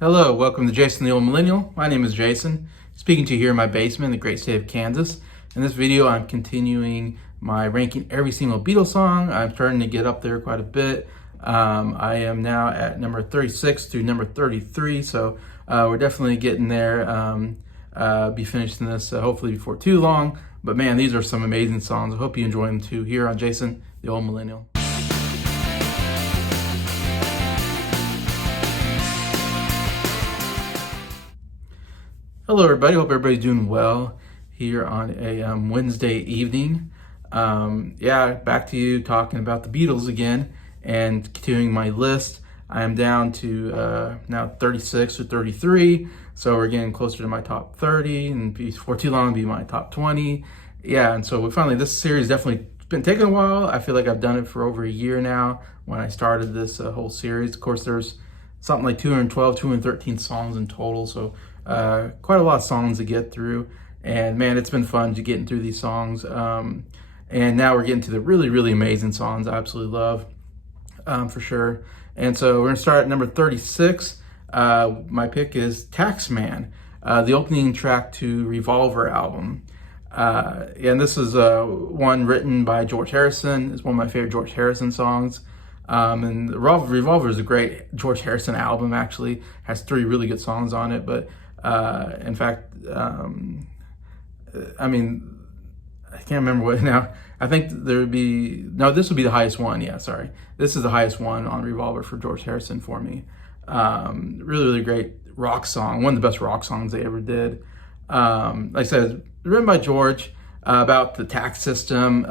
Hello, welcome to Jason the Old Millennial. My name is Jason, speaking to you here in my basement in the great state of Kansas. In this video, I'm continuing my ranking every single Beatles song. I'm starting to get up there quite a bit. I am now at number 36 through number 33, so we're definitely getting there. Be finishing this hopefully before too long. But man, these are some amazing songs. I hope you enjoy them too here on Jason the Old Millennial. Hello, everybody. Hope everybody's doing well here on a Wednesday evening. Back to you talking about the Beatles again and continuing my list. I am down to now 36 or 33, so we're getting closer to my top 30, and before too long, it'll be my top 20. Yeah, and so this series definitely been taking a while. I feel like I've done it for over a year now when I started this whole series. Of course, there's something like 212, 213 songs in total, so quite a lot of songs to get through. And man, it's been fun to getting through these songs. And now we're getting to the really, really amazing songs I absolutely love, for sure. And so we're gonna start at number 36. My pick is Taxman, the opening track to Revolver album. And this is one written by George Harrison. It's one of my favorite George Harrison songs. And Revolver is a great George Harrison album, actually. Has 3 really good songs on it. But in fact, I can't remember what now. I think this would be the highest one. Yeah, sorry. This is the highest one on Revolver for George Harrison for me. Really, really great rock song. One of the best rock songs they ever did. Like I said, written by George, about the tax system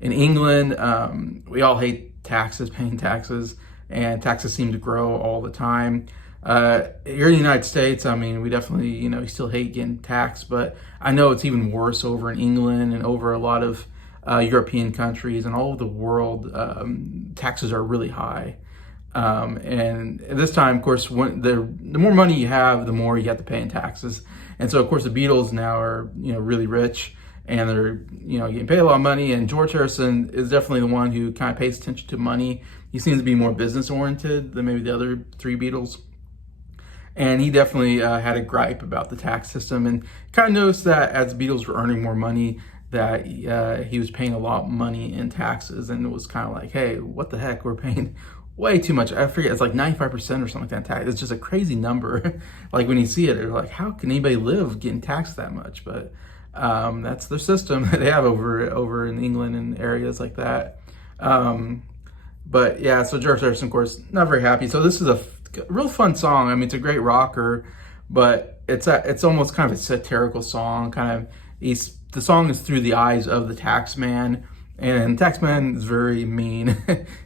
in England. We all hate paying taxes, and taxes seem to grow all the time. Here in the United States, we definitely, you still hate getting taxed, but I know it's even worse over in England and over a lot of European countries and all over the world. Taxes are really high. And at this time, of course, the more money you have, the more you have to pay in taxes. And so, of course, the Beatles now are, really rich, and they're, getting paid a lot of money. And George Harrison is definitely the one who kind of pays attention to money. He seems to be more business oriented than maybe the other 3 Beatles. And he definitely had a gripe about the tax system, and kind of noticed that as the Beatles were earning more money, that he was paying a lot of money in taxes. And it was kind of like, hey, what the heck? We're paying way too much. I forget, it's like 95% or something like that tax. It's just a crazy number. Like when you see it, you're like, how can anybody live getting taxed that much? But that's their system that they have over in England and areas like that. But yeah, so George Harrison, of course, not very happy. So this is a real fun song. It's a great rocker, but it's almost kind of a satirical song. The song is through the eyes of the taxman, and taxman is very mean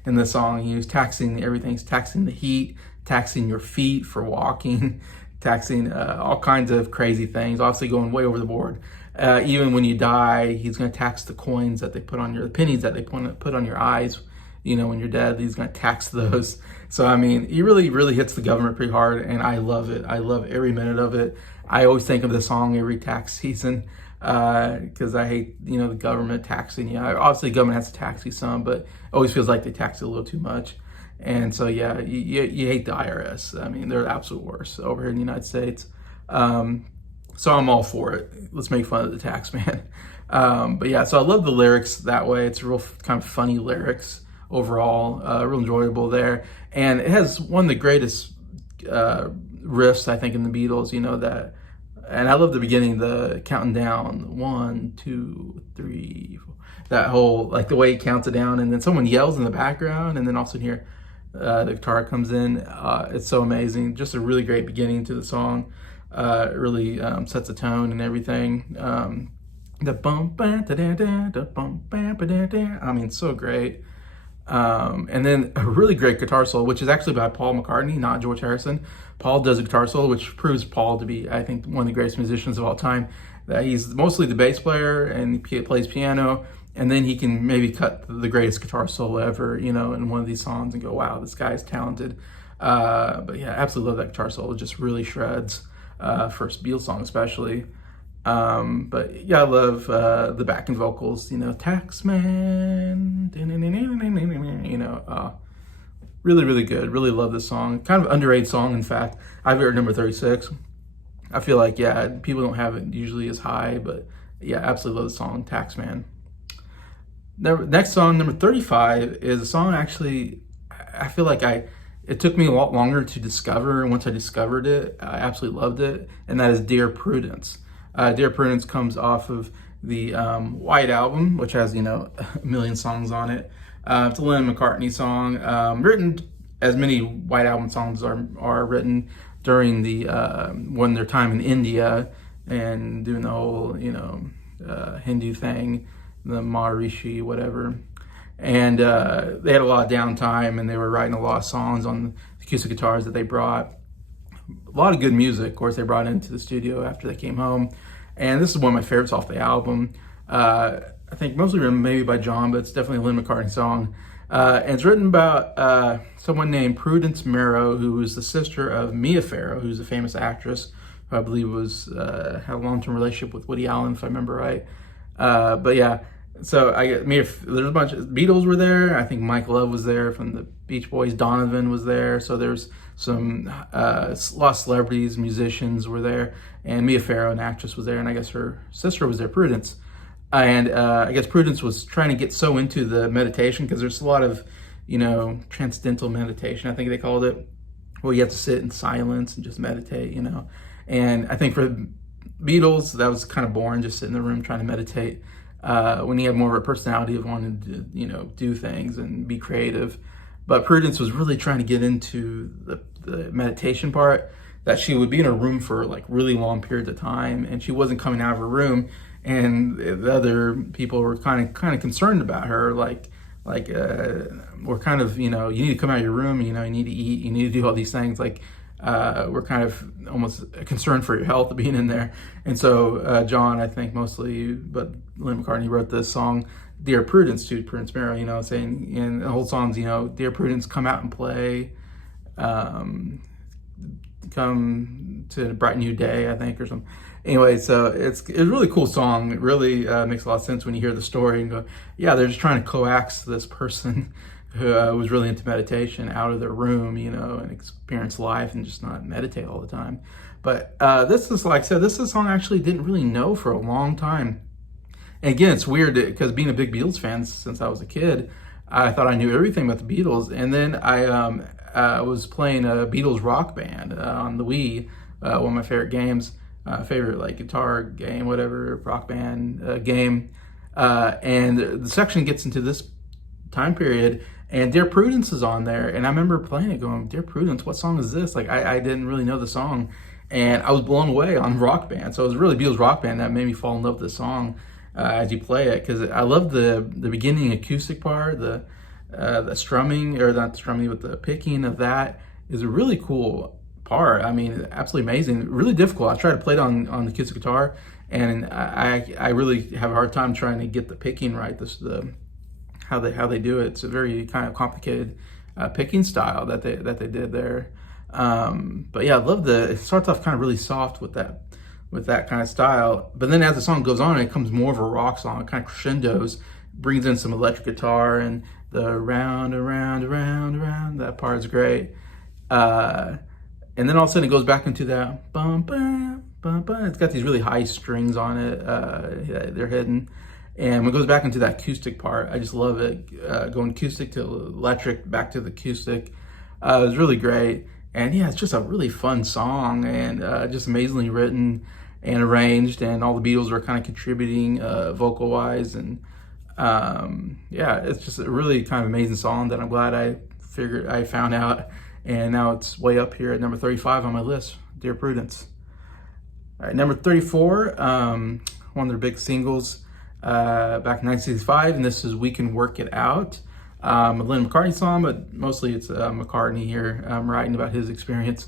in the song. He's taxing everything. He's taxing the heat, taxing your feet for walking, taxing all kinds of crazy things. Obviously, going way over the board. Even when you die, he's going to tax the coins that they put on the pennies that they put on your eyes. When you're dead, he's going to tax those. So, he really, really hits the government pretty hard, and I love it. I love every minute of it. I always think of this song every tax season because I hate, the government taxing you. Obviously, the government has to tax you some, but it always feels like they tax you a little too much. And so, yeah, you hate the IRS. They're the absolute worst over here in the United States. So I'm all for it. Let's make fun of the tax man. But yeah, so I love the lyrics that way. It's real kind of funny lyrics overall, real enjoyable there. And it has one of the greatest riffs, I think, in the Beatles, and I love the beginning, the counting down, 1, 2, 3, 4, that whole, like the way he counts it down, and then someone yells in the background, and then all of a sudden here, the guitar comes in. It's so amazing. Just a really great beginning to the song. It really sets a tone and everything. The bum, ba, da, da, da, da, bum, ba, ba, da, da. So great. And then a really great guitar solo, which is actually by Paul McCartney, not George Harrison. Paul does a guitar solo, which proves Paul to be, I think, one of the greatest musicians of all time. That he's mostly the bass player and he plays piano, and then he can maybe cut the greatest guitar solo ever, in one of these songs and go, wow, this guy's talented. But yeah, absolutely love that guitar solo. It just really shreds, first Beatles song especially. But yeah, I love the backing vocals, Taxman, Really, really good. Really love this song. Kind of underrated song, in fact. I have it at number 36. I feel like, yeah, people don't have it usually as high, but yeah, absolutely love the song, Taxman. Next song, number 35, is a song actually, I feel like it took me a lot longer to discover. And once I discovered it, I absolutely loved it. And that is Dear Prudence. Dear Prudence comes off of the White Album, which has, a million songs on it. It's a Lennon McCartney song, written as many White Album songs are written during the when their time in India and doing the whole, Hindu thing, the Maharishi, whatever. And they had a lot of downtime, and they were writing a lot of songs on the acoustic guitars that they brought. A lot of good music, of course, they brought into the studio after they came home. And this is one of my favorites off the album. I think mostly written maybe by John, but it's definitely a Lynn McCartney song. And it's written about someone named Prudence Marrow, who was the sister of Mia Farrow, who's a famous actress, who I believe had a long-term relationship with Woody Allen, if I remember right. But yeah, so there's a bunch of Beatles were there. I think Mike Love was there from the Beach Boys. Donovan was there. So there's some a lot of celebrities, musicians were there, and Mia Farrow, an actress, was there, and I guess her sister was there, Prudence. And I guess Prudence was trying to get so into the meditation, because there's a lot of, transcendental meditation, I think they called it, where you have to sit in silence and just meditate, And I think for Beatles, that was kind of boring, just sitting in the room trying to meditate. When you have more of a personality of wanting to, do things and be creative. But Prudence was really trying to get into the meditation part, that she would be in a room for like really long periods of time, and she wasn't coming out of her room. And the other people were kind of concerned about her, we're kind of, you need to come out of your room, you need to eat, you need to do all these things, we're kind of almost concerned for your health being in there. And so John, I think mostly, but Lennon McCartney wrote this song, Dear Prudence, to Prudence Marrow, saying, and the whole song's, Dear Prudence, come out and play, come to a bright new day, I think, or something. Anyway, so it's a really cool song. It really makes a lot of sense when you hear the story and go, yeah, they're just trying to coax this person who was really into meditation out of their room, and experience life and just not meditate all the time. But this is, like I said, this is a song I actually didn't really know for a long time. And again, it's weird because being a big Beatles fan since I was a kid, I thought I knew everything about the Beatles. And then I was playing a Beatles rock band on the Wii, one of my favorite games, favorite guitar game, whatever, rock band game. And the section gets into this time period, and Dear Prudence is on there. And I remember playing it going, Dear Prudence, what song is this? I didn't really know the song. And I was blown away on Rock Band. So it was really Beatles Rock Band that made me fall in love with the song as you play it, because I love the beginning acoustic part, the strumming, or not the strumming, but the picking of that is a really cool part. I mean, absolutely amazing. Really difficult. I tried to play it on the acoustic guitar, and I really have a hard time trying to get the picking right. How they do it. It's a very kind of complicated picking style that they did there. But yeah, I love it starts off kind of really soft with that kind of style, but then as the song goes on, it becomes more of a rock song. It kind of crescendos, brings in some electric guitar, and the round, around, around, around, that part is great. And then all of a sudden it goes back into that bum, bum, bum, bum. It's got these really high strings on it, they're hidden. And when it goes back into that acoustic part, I just love it. Going acoustic to electric, back to the acoustic. It was really great. And yeah, it's just a really fun song, and just amazingly written and arranged, and all the Beatles are kind of contributing vocal-wise. And yeah, it's just a really kind of amazing song that I'm glad I found out. And now it's way up here at number 35 on my list, Dear Prudence. All right, number 34, one of their big singles back in 1965, and this is We Can Work It Out. A Lennon McCartney song, but mostly it's McCartney here writing about his experience.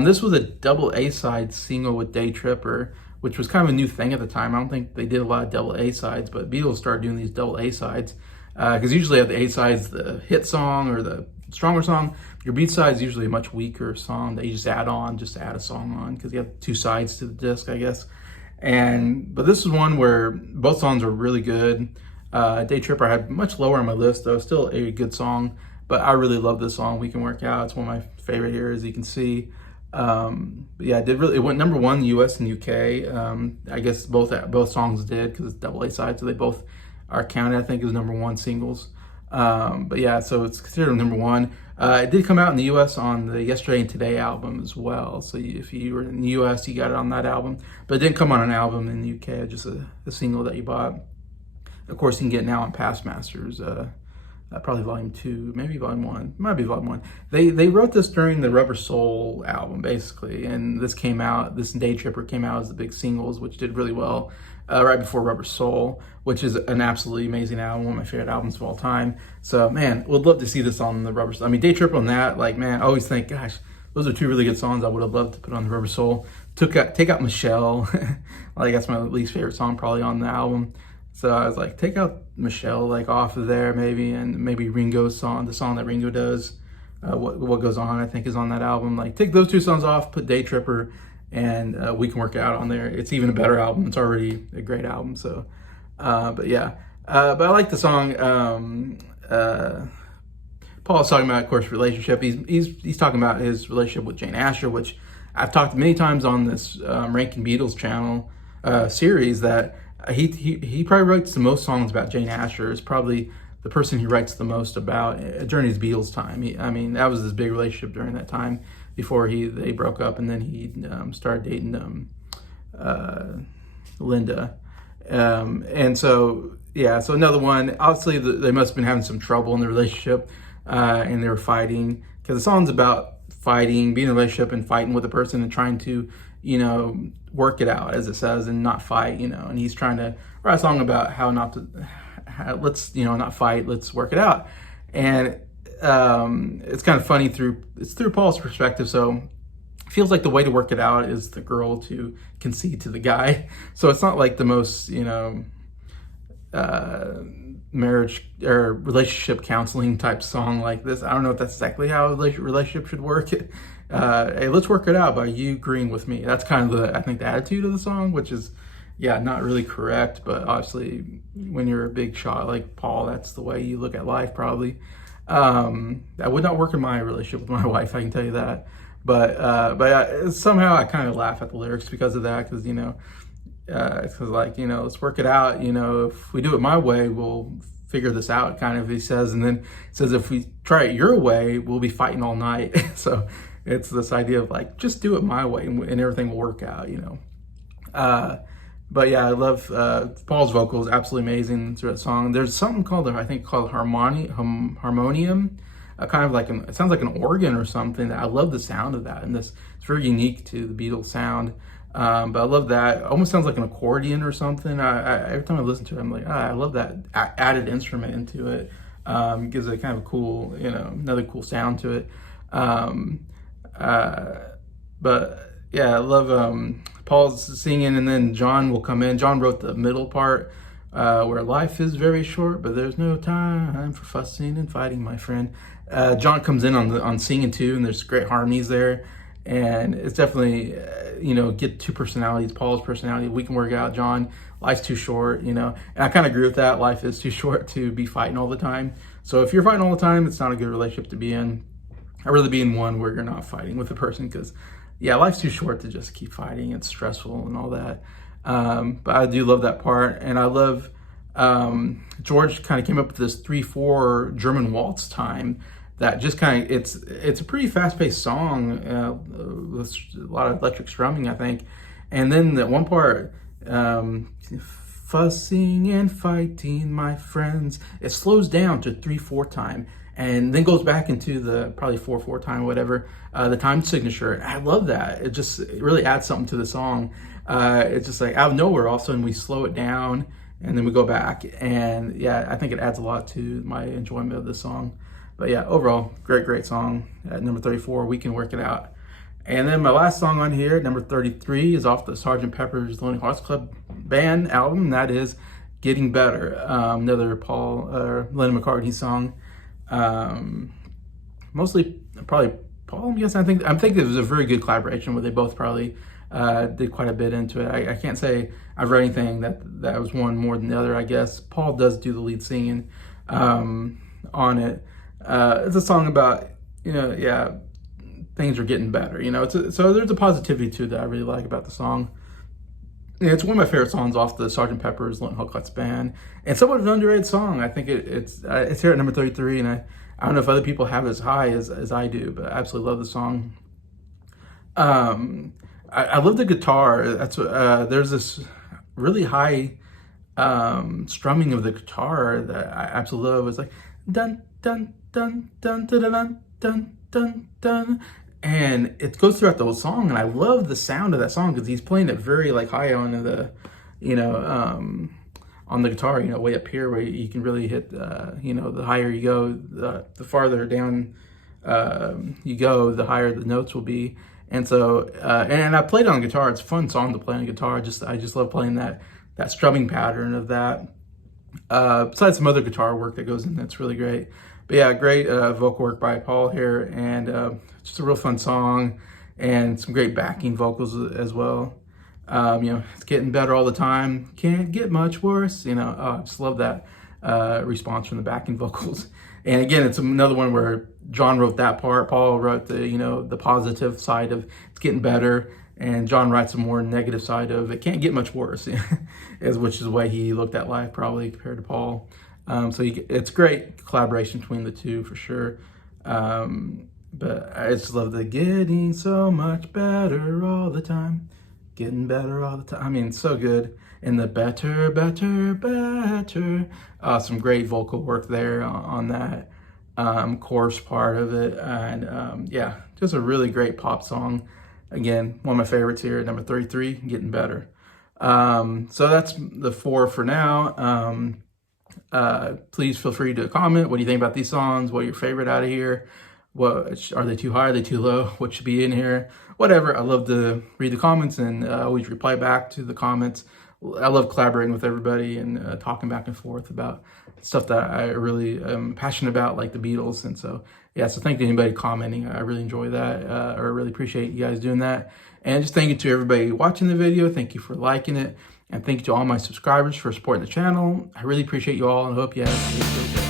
This was a double A-side single with Day Tripper, which was kind of a new thing at the time. I don't think they did a lot of double A-sides, but Beatles started doing these double A-sides, because usually at the A-sides, the hit song or the stronger song. Your B-side is usually a much weaker song that you just add a song on, because you have two sides to the disc, I guess. But this is one where both songs are really good. Day Tripper I had much lower on my list, though, still a good song. But I really love this song, We Can Work Out. It's one of my favorite here, as you can see. But yeah, it went number one in the US and UK. I guess both songs did, because it's double A side, so they both are counted, I think, as number one singles. But yeah, so it's considered number one. It did come out in the US on the Yesterday and Today album as well. So if you were in the US, you got it on that album. But it didn't come on an album in the UK, just a single that you bought. Of course, you can get it now on Past Masters. Probably volume 2, maybe volume 1, might be volume 1. They wrote this during the Rubber Soul album, basically, and this Day Tripper came out as the big singles, which did really well right before Rubber Soul, which is an absolutely amazing album, one of my favorite albums of all time. So, man, would love to see this on the Rubber Soul. I mean, Day Tripper on that, like, man, I always think, gosh, those are two really good songs I would have loved to put on the Rubber Soul. Take out Michelle, like, that's my least favorite song probably on the album. So I was like, take out Michelle, like, off of there maybe, and maybe Ringo's song, the song that Ringo does, What Goes On, I think, is on that album. Like, take those two songs off, put Day Tripper and We Can Work Out on there. It's even a better album. It's already a great album. So, but yeah, but I like the song. Paul's talking about, of course, relationship. He's talking about his relationship with Jane Asher, which I've talked many times on this Ranking Beatles channel series, that he probably writes the most songs about Jane Asher. Is probably the person he writes the most about during his Beatles time. I mean, that was his big relationship during that time before they broke up, and then he started dating Linda. And so, yeah, so another one, obviously they must have been having some trouble in the relationship, and they were fighting, because the song's about fighting, being in a relationship and fighting with a person and trying to, work it out, as it says, and not fight, and he's trying to write a song about how let's, not fight, let's work it out. And it's kind of funny through Paul's perspective. So it feels like the way to work it out is the girl to concede to the guy. So it's not like the most, marriage or relationship counseling type song like this. I don't know if that's exactly how a relationship should work. Hey, let's work it out by you agreeing with me. That's kind of I think the attitude of the song, which is, yeah, not really correct, but obviously when you're a big shot like Paul, that's the way you look at life probably. That would not work in my relationship with my wife, I can tell you that. But somehow I kind of laugh at the lyrics because of that, because, because like, let's work it out. If we do it my way, we'll figure this out, kind of, he says. And then says, if we try it your way, we'll be fighting all night. So it's this idea of like, just do it my way and everything will work out, But yeah, I love Paul's vocals, absolutely amazing through that song. There's something called harmonium, kind of like it sounds like an organ or something. I love the sound of that, and it's very unique to the Beatles sound. But I love that. It almost sounds like an accordion or something. Every time I listen to it, I'm like, I love that added instrument into it. Gives it kind of a cool, another cool sound to it. But yeah, I love Paul's singing, and then John will come in. John wrote the middle part, where life is very short, but there's no time for fussing and fighting, my friend. John comes in on singing too, and there's great harmonies there. And it's definitely, get two personalities, Paul's personality, We Can Work Out, John, life's too short, and I kind of agree with that. Life is too short to be fighting all the time. So if you're fighting all the time, it's not a good relationship to be in. I'd rather be in one where you're not fighting with the person, because, yeah, life's too short to just keep fighting. It's stressful and all that. But I do love that part. And I love, George kind of came up with this 3/4 German waltz time that just kind of, it's a pretty fast-paced song with a lot of electric strumming, I think. And then that one part, fussing and fighting, my friends, it slows down to 3/4 time, and then goes back into the probably 4/4 time, whatever, the time signature. I love that. It really adds something to the song. It's just like out of nowhere, all of a sudden we slow it down, and then we go back. And yeah, I think it adds a lot to my enjoyment of this song. But yeah, overall, great song. At number 34, We Can Work It Out. And then my last song on here, number 33, is off the Sgt. Pepper's Lonely Hearts Club Band album, and that is Getting Better, another Lennon McCartney song. Mostly probably Paul, I'm guessing. I think it was a very good collaboration where they both probably did quite a bit into it. I can't say I've read anything that was one more than the other, I guess. Paul does do the lead singing on it. It's a song about, yeah, things are getting better. So there's a positivity to that I really like about the song. Yeah, it's one of my favorite songs off the Sgt. Pepper's Lonely Hearts Club Band, and somewhat of an underrated song. I think it's here at number 33, and I don't know if other people have it as high as I do, but I absolutely love the song. I love the guitar. There's this really high strumming of the guitar that I absolutely love. It's like dun dun dun dun dun dun dun dun dun, and it goes throughout the whole song. And I love the sound of that song because he's playing it very like high on the, on the guitar, way up here where you can really hit, the higher you go, the farther down you go, the higher the notes will be. And so, and I played on guitar. It's a fun song to play on guitar. I just love playing that strumming pattern of that. Besides some other guitar work that goes in, that's really great. But yeah, great vocal work by Paul here, and just a real fun song, and some great backing vocals as well. It's getting better all the time. Can't get much worse. I just love that response from the backing vocals. And again, it's another one where John wrote that part. Paul wrote the positive side of it's getting better, and John writes a more negative side of it can't get much worse, which is the way he looked at life probably compared to Paul. So it's great collaboration between the two for sure. But I just love the getting so much better all the time. Getting better all the time. I mean, so good. And the better, better, better. Some great vocal work there on that chorus part of it. And yeah, just a really great pop song. Again, one of my favorites here, number 33, Getting Better. So that's the 4 for now. Please feel free to comment. What do you think about these songs? What are your favorite out of here? What are they too high? Are they too low? What should be in here? Whatever. I love to read the comments and always reply back to the comments. I love collaborating with everybody and talking back and forth about stuff that I really am passionate about, like the Beatles. And so, yeah, so thank you to anybody commenting. I really enjoy that, or I really appreciate you guys doing that. And just thank you to everybody watching the video. Thank you for liking it. And thank you to all my subscribers for supporting the channel. I really appreciate you all, and hope you have a great day.